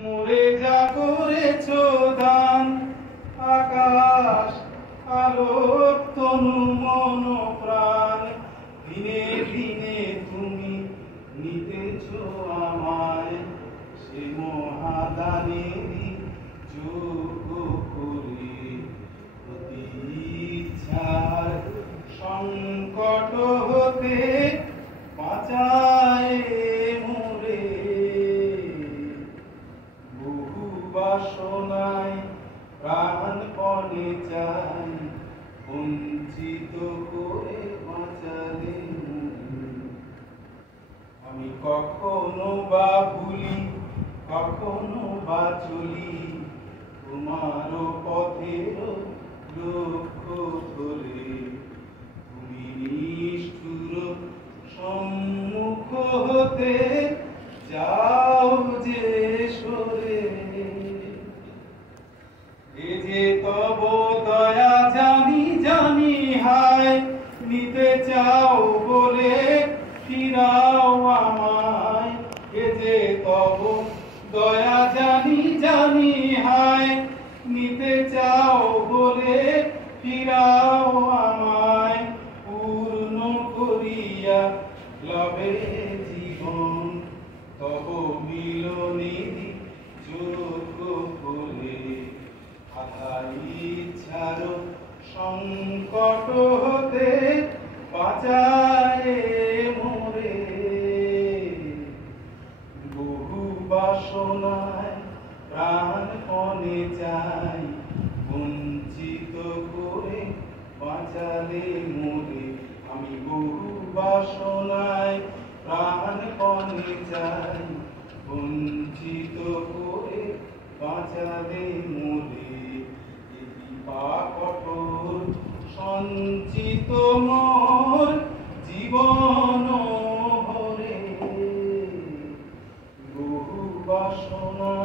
মোরে যা করেছ দান, আকাশ আলোক তনু মন প্রাণ, দিনে দিনে তুমি নিতেছ আমায়, সে মহাদানেরই যোগ্য করে। প্রতি ইচ্ছার সংকট হতে বাঁচায় মোরে, বহু বাসনায় প্রাণপণে চাই, বঞ্চিত করে বাঁচালে মোরে। আমি কখনো বা ভুলি, কখনো বা চলি, তোমার পথের লক্ষ্য ধরে। তুমি নিষ্ঠুর সম্মুখ হতে যাও যে সরে, এ যে তব দয়া জানি জানি হায়, নিতে চাও বলে ফিরাও আমায়। এ যে তব দয়া জানি জানি হায়, নিতে চাও বলে ফিরাও আমায়। পূর্ণ করিয়া লবে জীবন, তব মিলনেরই যোগ্য করে। আধার ইচ্ছার সংকট হতে বাঁচায় মোরে, বহু বাসনায় প্রাণপণে চাই, বঞ্চিত করে বাঁচালে মোরে। আমি বহু বাসনায় প্রাণপণে চাই, বঞ্চিত করে বাঁচালে মোরে। কঠোর সঞ্চিত মোর জীবন হরে, বহু বাসনা